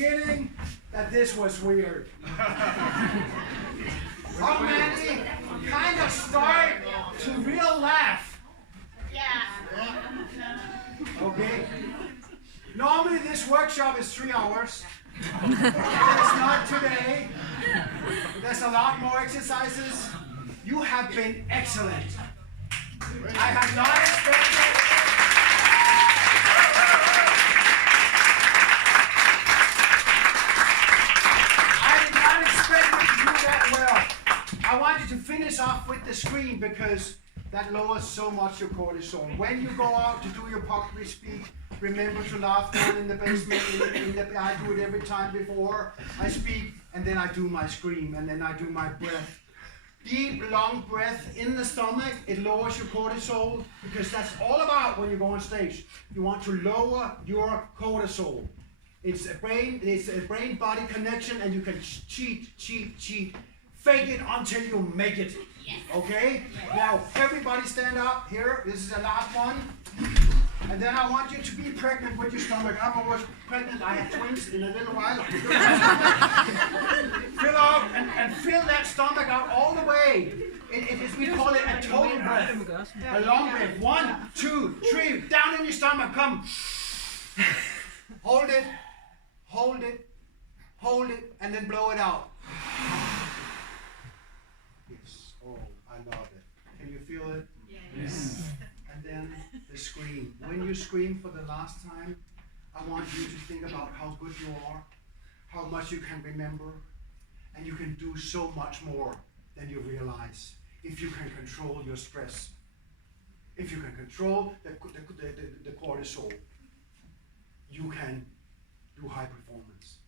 beginning that this was weird. How many kind of start to real laugh? Yeah. Okay. Normally this workshop is 3 hours. It's not today. There's a lot more exercises. You have been excellent. I have not expected. I did not expect you to do that well. I want you to finish off with the screen because that lowers so much your cortisol. When you go out to do your public speak, remember to laugh down in the basement. I do it every time before I speak, and then I do my scream, and then I do my breath. Deep, long breath in the stomach. It lowers your cortisol because that's all about when you go on stage. You want to lower your cortisol. It's a brain-body connection, and you can cheat. Fake it until you make it. Okay? Now, everybody stand up here. This is the last one. And then I want you to be pregnant with your stomach. I'm almost pregnant. I have twins in a little while. Fill out and fill that stomach out all the way. It is, we call it a total breath. A long breath. 1, 2, 3. Down in your stomach. Come. Hold it. Hold it. Hold it. And then blow it out. Yes. Oh, I love it. Can you feel it? Yes. And then the scream. When you scream for the last time, I want you to think about how good you are, how much you can remember, and you can do so much more than you realize if you can control your stress. If you can control the cortisol, you can do high performance.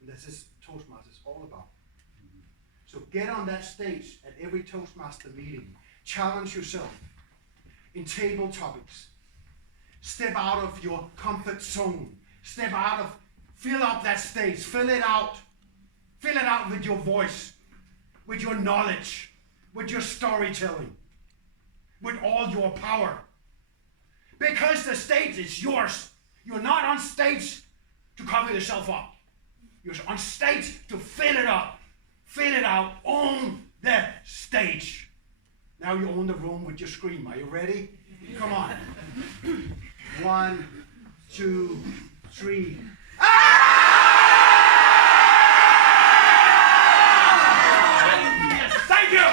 And this is Toastmasters all about. So get on that stage at every Toastmaster meeting. Challenge yourself in table topics. Step out of your comfort zone. Step out of, fill up that stage. Fill it out. Fill it out with your voice, with your knowledge, with your storytelling, with all your power. Because the stage is yours. You're not on stage to cover yourself up. You're on stage to fill it up. Fill it out. Own the stage. Now you own the room with your scream. Are you ready? Come on. 1, 2, 3. Ah! Yes, thank you.